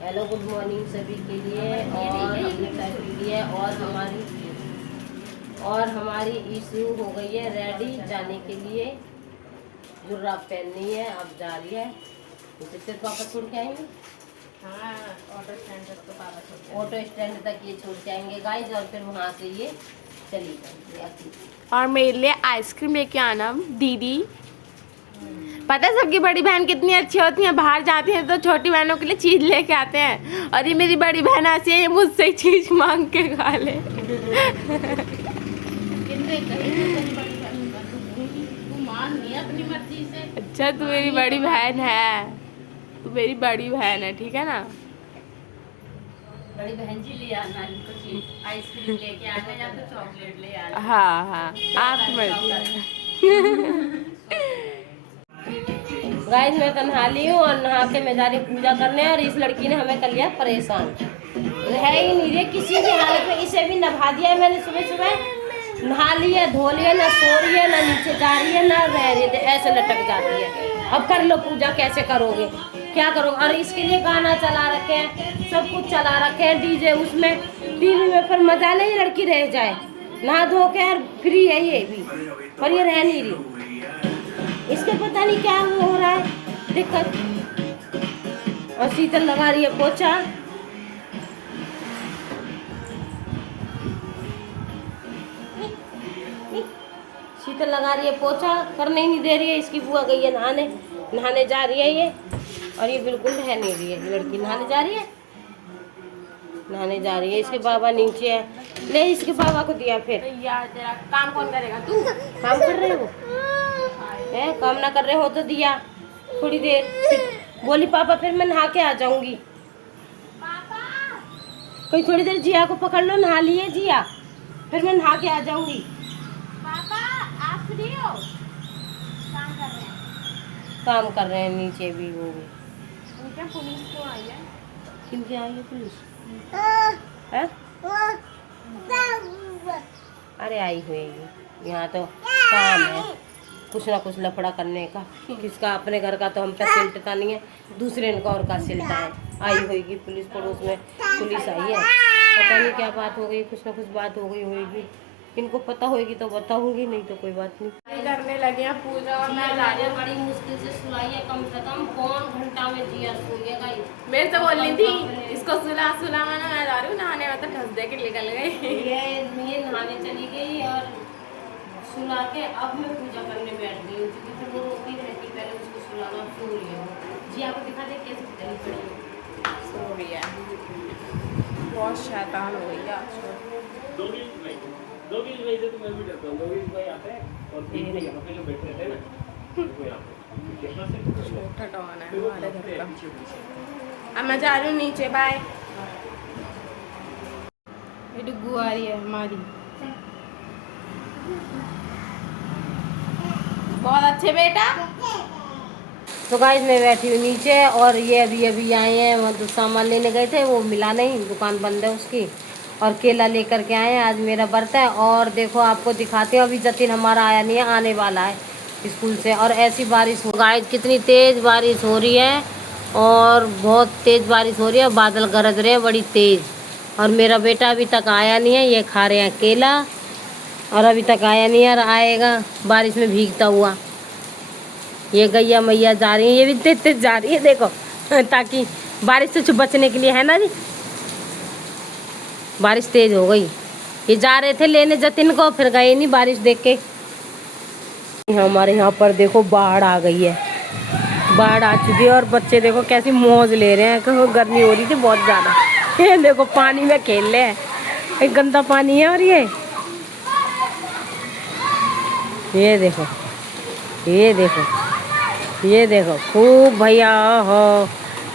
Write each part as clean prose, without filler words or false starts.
Hello good morning सभी के लिए। और हमने चाय पी ली है और हमारी ईशू हो गई है रेडी जाने के लिए। जुर्राब पहननी है, अब जा रही है। फिर पापा छोड़ के आएंगे। हाँ, ऑटो स्टैंड तक तो पापा छोड़ ऑटो स्टैंड तक ये छोड़ के आएंगे गाइस, और फिर वहाँ से ये चली जाएंगे। और मेरे लिए आइसक्रीम लेके आना दीदी। पता है सबकी बड़ी बहन कितनी अच्छी होती है, बाहर जाती है तो छोटी बहनों के लिए चीज लेके आते हैं। और ये मेरी बड़ी बहन ऐसी है, ये मुझसे ही चीज मांग के खा ले। अपनी मर्जी से। अच्छा तू मेरी बड़ी बहन है, तू मेरी बड़ी बहन है, ठीक है ना। बड़ी बहन जी ले आना इनको चीज, आइसक्रीम लेके आना या तो चॉकलेट ले आना। हाँ हाँ आप मर्जी। गाइस मैं तो नहा ली हूँ और नहा के मैं जा रही पूजा करने, और इस लड़की ने हमें कर लिया परेशान। है ही नहीं रही किसी भी हालत में। इसे भी नहा दिया है मैंने सुबह सुबह, नहा लिया धो लिया, ना सो रही है ना नीचे जा रही है ना रह रही है, ऐसे लटक जाती है। अब कर लो पूजा, कैसे करोगे, क्या करोगे। और इसके लिए गाना चला रखे हैं, सब कुछ चला रखे हैं डीजे, उसमें टीवी में, पर मजा नहीं लड़की रह जाए नहा धो के। यार फ्री है ये भी, पर ये रह नहीं रही। इसके पता नहीं क्या हो रहा है दिक्कत। और शीतल लगा रही है पोछा। शीतल लगा रही है पोछा, करने ही नहीं दे रही है। इसकी बुआ गई है नहाने, नहाने जा रही है ये, और ये बिल्कुल रह नहीं रही है। लड़की नहाने जा रही है, नहाने जा रही है। इसके बाबा नीचे है, ले इसके बाबा को दिया। फिर यार तेरा काम कौन करेगा, तू काम कर रहे हो है, काम ना कर रहे हो तो दिया थोड़ी देर। फिर बोली पापा फिर मैं नहा के आ जाऊंगी। कोई थोड़ी देर जिया को पकड़ लो, नहा लिए जिया, फिर मैं नहा के आ जाऊंगी। पापा आप फ्री हो? काम कर रहे हैं नीचे भी वो भी। उनके पुलिस क्यों आई है? किनके आई है पुलिस है? अरे आई हुई है, यहाँ तो काम है कुछ ना कुछ लफड़ा करने का। किसका अपने घर का तो हम पे सिलता नहीं है, दूसरे का और का सिलता है। आई होगी पुलिस, पड़ोस में पुलिस आई है, पता नहीं क्या बात हो गई, कुछ ना कुछ बात हो गई होगी। इनको पता होगी तो बताऊंगी, नहीं तो कोई बात नहीं। करने लगे हैं पूजा और मैं जा रही हूँ। बड़ी मुश्किल से सुलाई है, कम से कम पौन घंटा में जिया सोएगा। मेरे से बोल रही थी इसको सुला सुला, मैं जा रही हूँ नहाने में, तो ठस दे के निकल गई। ये नहाने चली गई और सुला के अब मैं पूजा करने बैठ गई हूँ, क्योंकि फिर वो रोती रहती, पहले उसको सुलाना सो रही है। जिया को दिखा दे कैसे चली पड़ी सो रही है, बहुत शैतान हो गई आज। दो भाई से तो मैं भी डरता हूँ। दो भाई आते हैं और तीन भाई यहाँ पे जो बैठे रहते हैं ना, वो यहाँ पे छोटा टॉन है हमारे घर का। अब मैं जा रही हूँ नीचे, बाय। ये डुग्गू आ रही है हमारी, बहुत अच्छे बेटा। तो गाइस मैं बैठी हूँ नीचे, और ये अभी अभी आए हैं, वहाँ तो सामान लेने गए थे, वो मिला नहीं, दुकान बंद है उसकी। और केला लेकर के आए हैं, आज मेरा बर्थ है। और देखो आपको दिखाते हैं, अभी जतिन हमारा आया नहीं है, आने वाला है स्कूल से। और ऐसी बारिश हो गाइस, कितनी तेज़ बारिश हो रही है, और बहुत तेज़ बारिश हो रही है, बादल गरज रहे हैं बड़ी तेज़। और मेरा बेटा अभी तक आया नहीं है, ये खा रहे हैं केला, और अभी तक आया नहीं है, और आएगा बारिश में भीगता हुआ। ये गैया मैया जा रही है, ये भी तेज तेज जा रही है देखो, ताकि बारिश से बचने के लिए, है ना जी। बारिश तेज हो गई, ये जा रहे थे लेने जतिन को, फिर गए नहीं बारिश देख के। हमारे यहाँ पर देखो बाढ़ आ गई है, बाढ़ आ चुकी है, और बच्चे देखो कैसी मौज ले रहे हैं, क्योंकि गर्मी हो रही थी बहुत ज़्यादा। ये देखो पानी में खेल रहे हैं, एक गंदा पानी है। और ये देखो, ये देखो, ये देखो खूब भैया हो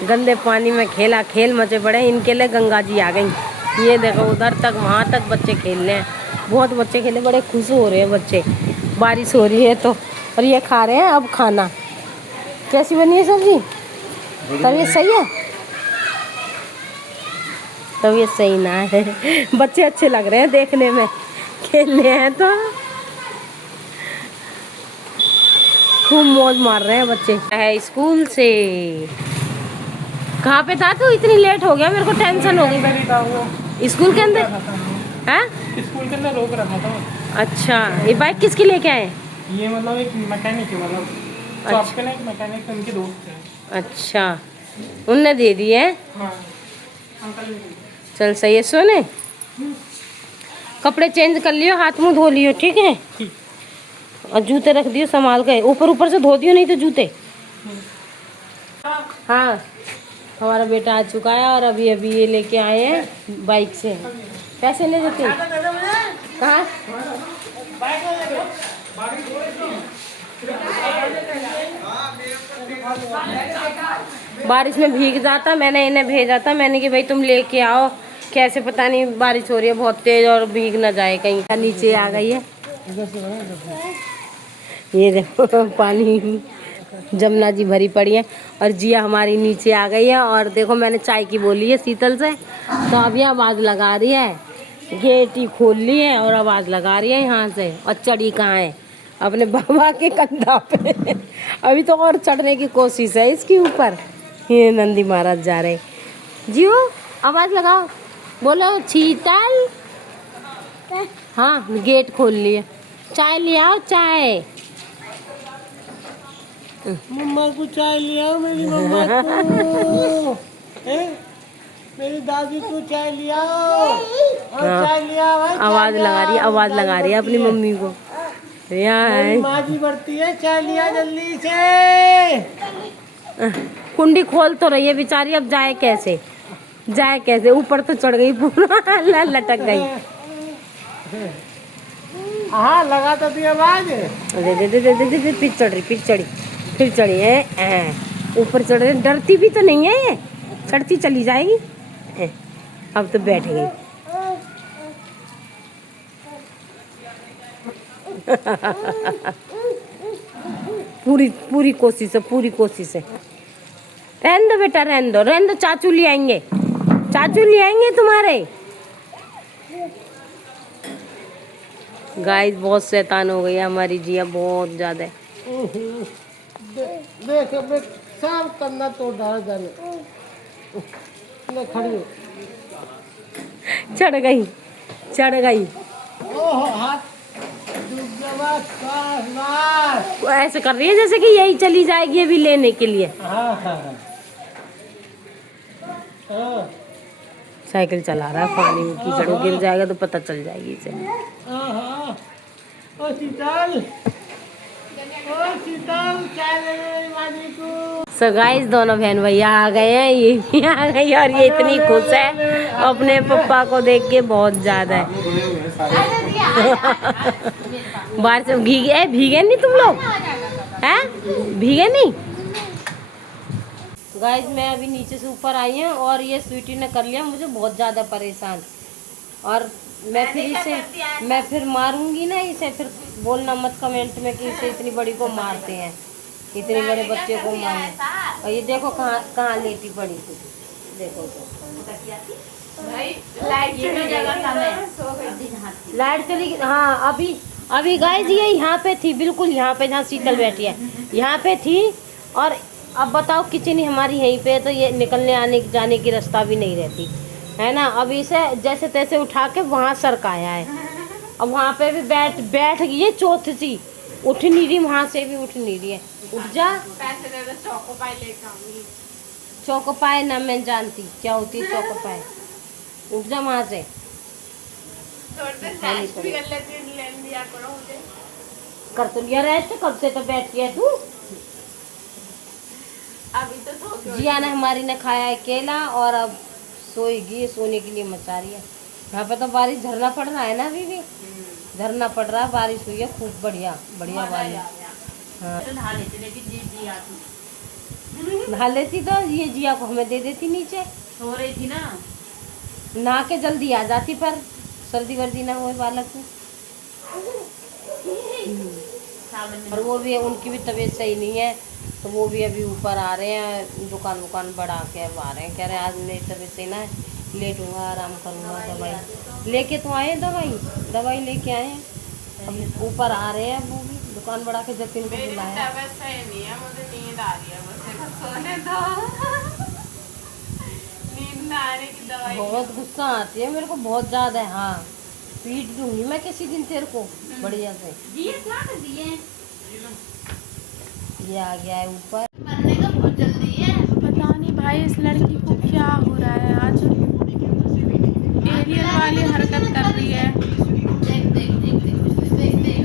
गंदे पानी में खेला, खेल मचे पड़े। इनके लिए गंगा जी आ गई। ये देखो उधर तक, वहाँ तक बच्चे खेल रहे हैं, बहुत बच्चे खेले, बड़े खुश हो रहे हैं बच्चे, बारिश हो रही है तो। और ये खा रहे हैं अब खाना। कैसी बनी है सब्जी? तबीयत सही है? तबीयत सही ना है, बच्चे अच्छे लग रहे हैं देखने में, खेलने हैं तो खूब मौज मार रहे हैं बच्चे। है स्कूल से कहाँ पे था तू? इतनी लेट हो गया, मेरे को टेंशन हो गई। अंदर ही था वो, स्कूल के अंदर? हैं? स्कूल के अंदर रोक रखा था वो। अच्छा, ये बाइक किसकी लेके आए? ये मतलब एक मैकेनिक है, मतलब शॉप पे ना एक मैकेनिक, उनके दोस्त हैं। अच्छा, उनने दे दिए हैं? हाँ, अंकल ने दिए। चल सही है। सोने कपड़े चेंज कर लियो, हाथ मुंह धो लियो, ठीक है? और जूते रख दियो संभाल के, ऊपर ऊपर से धो दियो नहीं तो जूते। हाँ, हमारा बेटा आ चुका है और अभी अभी ये लेके आए हैं बाइक से। पैसे ले देते कहाँ? बारिश में भीग जाता, मैंने इन्हें भेजा था, मैंने कि भाई तुम लेके आओ, कैसे पता नहीं बारिश हो रही है बहुत तेज और भीग ना जाए कहीं। नीचे आ गई है, ये देखो पानी, जमुना जी भरी पड़ी है और जिया हमारी नीचे आ गई है। और देखो मैंने चाय की बोली है शीतल से, तो अभी आवाज़ लगा रही है, गेट ही खोल ली है और आवाज़ लगा रही है यहाँ से। और चढ़ी कहाँ है? अपने बाबा के कंधा पे। अभी तो और चढ़ने की कोशिश है इसके ऊपर। ये नंदी महाराज जा रहे। जियो आवाज़ लगाओ, बोलो शीतल। हाँ, गेट खोल लिया। चाय ले आओ, चाय। मम्मा को चाय ले आओ, मेरी मम्मा को। मेरी दादी को चाय ले आओ, और चाय ले आओ। आवाज़ लगा रही है, आवाज़ लगा रही है अपनी मम्मी को। यहाँ है माँ जी बढ़ती है, चाय लिया जल्दी से। कुंडी खोल तो रही है बेचारी, अब जाए कैसे? जाए कैसे? ऊपर तो चढ़ गई पूरा, लटक गई। हाँ, लगा तो दिया आवाज। दे दे दे दे दे दे, फिर चढ़ रही, फिर चढ़ी है। ऊपर चढ़ रही, डरती भी तो नहीं है ये, चढ़ती चली जाएगी। अब तो बैठ गई। पूरी कोशिश है, पूरी कोशिश है। रहने दो बेटा, रहने दो, चाचू ले आएंगे, चाचू ले आएंगे तुम्हारे। गाइस बहुत शैतान हो गई है हमारी जिया, बहुत ज्यादा। देख साफ करना तो डाल जाने। खड़ी हो, चढ़ गई। ओहो, हाथ ऐसे कर रही है जैसे कि यही चली जाएगी अभी लेने के लिए। साइकिल चला रहा है, पानी में कीचड़ में गिर जाएगा तो पता चल जाएगी इसे। सो गाइस दोनों बहन भैया आ गए हैं, ये भी आ गई और ये इतनी खुश है अपने पप्पा को देख के, बहुत ज्यादा है। बारिश में भीगे नहीं तुम लोग हैं? भीगे नहीं? गाइस मैं अभी नीचे से ऊपर आई हूँ और ये स्वीटी ने कर लिया मुझे बहुत ज़्यादा परेशान। और मैं फिर मारूंगी ना इसे, फिर बोलना मत कमेंट में कि इसे इतनी बड़ी को मारते हैं, इतने बड़े बच्चे को मारने। और ये देखो कहाँ लेटी पड़ी थी, देखो तो। लाइट चली गई। हाँ अभी गाइस ये यहाँ पे थी, बिल्कुल यहाँ पे जहाँ शीतल बैठी है यहाँ पे थी। और अब बताओ किचन हमारी यहीं पे है, तो ये निकलने आने जाने की रास्ता भी नहीं रहती है ना। अब इसे जैसे तैसे उठा के वहाँ सरकाया है। अब वहाँ पे भी बैठ गई है, चौथ सी उठ नहीं रही, वहाँ से भी उठ नहीं रही है। उठ जा, पैसे दे दो, चोकोपाई लेकर आऊंगी। चोकोपाई ना मैं जानती क्या होती है चोकोपाई। उठ जा वहाँ से। कर तो लिया रेस्ट, कब से तो बैठी है तू। अभी तो सो के जिया ने हमारी ने खाया है केला और अब सोएगी, सोने के लिए मचा रही है। यहाँ पे तो बारिश झरना पड़ रहा है ना, अभी भी झरना पड़ रहा है, बारिश हुई है खूब बढ़िया बारिश। हाँ नहा लेते, लेकिन जी आती नहा लेती तो ये जिया को हमें दे देती नीचे, सो रही थी ना। नहा के जल्दी आ जाती, पर सर्दी वर्दी ना हो बालक को। और वो भी उनकी भी तबीयत सही नहीं है, तो वो भी अभी ऊपर आ रहे हैं, दुकान बढ़ा के अब आ रहे हैं। कह रहे हैं आज मेरी तबीयत सही ना है, लेट हुआ, आराम करूँगा। दवाई लेके तो आए, दवाई लेके आए हैं, अब ऊपर आ रहे हैं। वो भी दुकान बढ़ा के जतिन को बुलाया। तबीयत सही नहीं है, मुझे नींद आ रही है, मुझे सोने दो। चिल्लाने की दवाई। बहुत गुस्सा आती है मेरे को, बहुत ज्यादा है। हाँ, पीट दूंगी मैं किसी दिन तेरे को बढ़िया से। दिए क्या कर दिए? ये आ गया है ऊपर। मरने का बहुत जल्दी है। पता नहीं भाई इस लड़की को क्या हो रहा है आज, एरियल वाली हरकत कर रही है। देख देख देख देख देख देख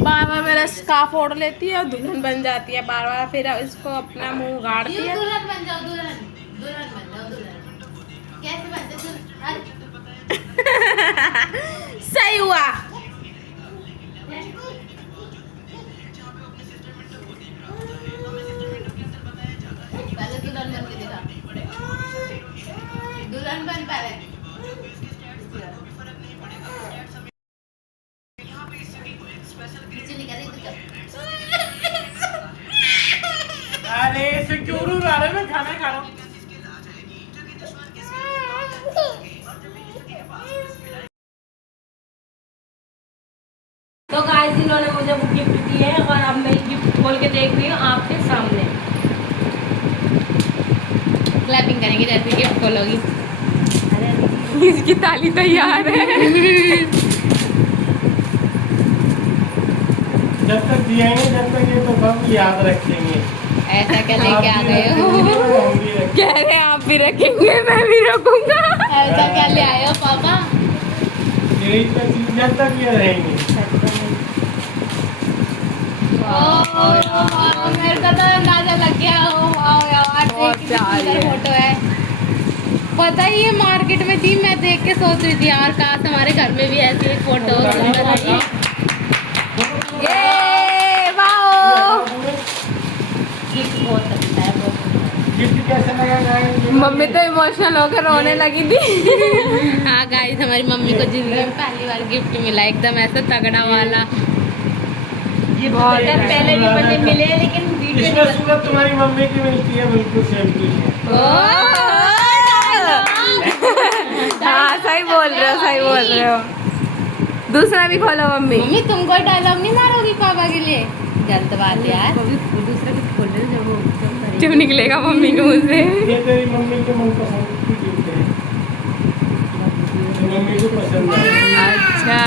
बार बार मेरा स्कार्फ ओढ़ लेती है और दुल्हन बन जाती है बार बार, फिर इसको अपना मुंह गाड़ती है। दुल्हन बन जाओ, दुल्हन दुल्हन बन जाओ, दुल्हन कैसे बनते दुल्हन? सही हुआ। पहले दुल्हन बन के दिखा, दुल्हन बन पहले। नीचे नहीं कर रही तो अरे ऐसे क्यों रो रहा है? मैं खाना खा रहा हूँ। तो गाइस इन्होंने मुझे वो गिफ्ट दी है और अब मैं गिफ्ट खोल के देख रही हूँ आपके सामने। क्लैपिंग करेंगे जैसे गिफ्ट खोलोगी। इसकी ताली तैयार है। जब तक जिएंगे जब तक ये तो हम याद रखेंगे। ऐसा क्या लेके आ गए हो? हम भी रखेंगे। कह रहे हैं आप भी रखेंगे मैं भी रखूंगा। ऐसा क्या ले आए हो पापा? यही तो चीज जब तक ये रहेंगे। मेरे को तो अंदाजा लग गया। आओ यार, बहुत प्यारी है। फोटो है। पता ही है मार्केट में थी, मैं देख के सोच रही थी यार काश हमारे घर में भी ऐसी एक फोटो हो। ये वाओ, गिफ्ट बहुत अच्छा है, बहुत अच्छा है। गिफ्ट कैसा लगा गाइस? मम्मी तो इमोशनल होकर रोने लगी थी। हाँ गाइस, हमारी मम्मी को जिंदगी में पहली बार गिफ्ट मिला, एकदम ऐसा तगड़ा वाला। ये बहुत है, पहले भी मुझे मिले लेकिन वीडियो इसमें सूरत तुम्हारी मम्मी की मिलती है, बिल्कुल सेम टू सेम। हाँ सही बोल रहे हो, सही बोल रहे हो। दूसरा भी खोलो मम्मी। मम्मी तुम कोई डायलॉग नहीं मारोगी पापा के लिए? गलत बात यार। दूसरा गिफ्ट खोल रहे जब वो क्यों निकलेगा मम्मी के मुंह से? ये तेरी मम्मी के मनपसंद की गिफ्ट है, मम्मी को पसंद है। अच्छा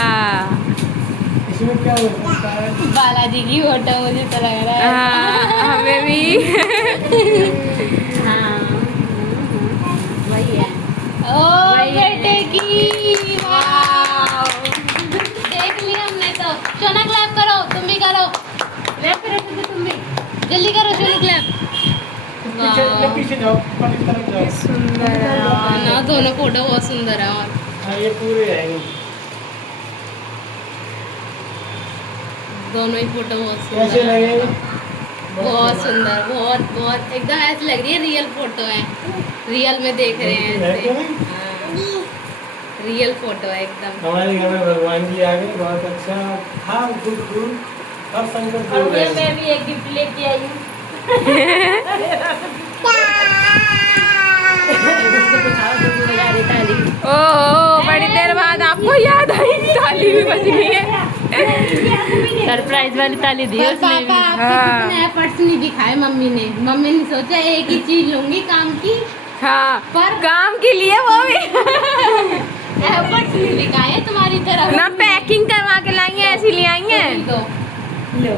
इसमें क्या हो सकता है? बालाजी की फोटो मुझे तो लग रहा है। हाँ हमें भी। हाँ वही है। ओ बेटे की, वाह! देख लिया हमने तो। सोना क्लैप करो, तुम भी करो। क्लैप करो तुम भी, जल्दी करो सोना क्लैप। पीछे न पीछे जाओ, ऊपर की तरफ जाओ। सुंदर है हाँ ना, दोनों फोटो बहुत सुंदर है। और हाँ ये पूरे आएंगे। दोनों ही फोटो बहुत कैसे सुंदर है। लगेंगे? बहुत सुंदर, बहुत बहुत एकदम ऐसी लग रही है रियल फोटो है, रियल में देख रहे हैं ऐसे। हाँ, रियल फोटो है एकदम। हमारे घर में भगवान जी आ गए, बहुत अच्छा। हाँ गुड गुड। अब शंकर और फूल रहे मैं हैं। भी एक गिफ्ट लेके आई हूँ। ताली। ओ बड़ी देर बाद आपको याद आई, ताली भी बज गई है। सरप्राइज वाली ताली दी पर उसने पापा भी। आपके हाँ। कितने एफर्ट्स नहीं दिखाए मम्मी ने। मम्मी ने सोचा एक ही चीज लूंगी काम की, हाँ पर काम के लिए वो भी एफर्ट्स नहीं दिखाए तुम्हारी तरफ। ना पैकिंग करवा के लाई है, ऐसी ले आई है। तो लो